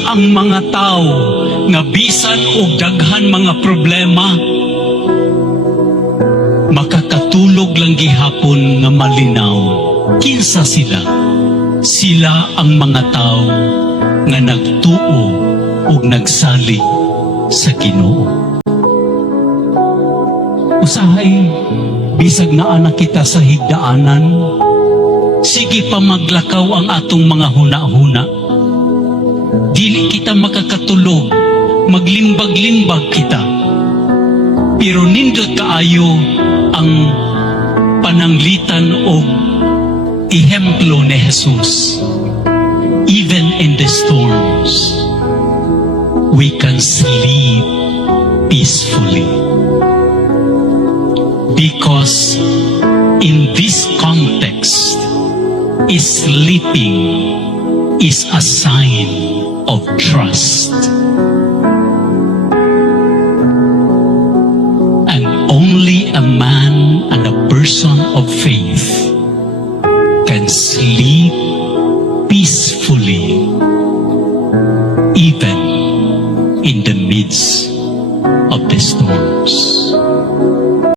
ang mga tao nga bisan og daghan mga problema makakatulog lang gihapon nga malinaw. Kinsa sila? Sila ang mga tao nga nagtuo ug nagsalig sa Ginoo. Usahay bisag naa na kita sa higdaanan, sige pa maglakaw ang atong mga huna-huna. Dili kita makakatulog, maglimbag-limbag kita. Pero nindot kaayo ang pananglitan o ihemplo ni Jesus. Even in the storms, we can sleep peacefully. Because in this context, sleeping is a sign of trust. And only a man and a person of faith can sleep peacefully even in the midst of the storms.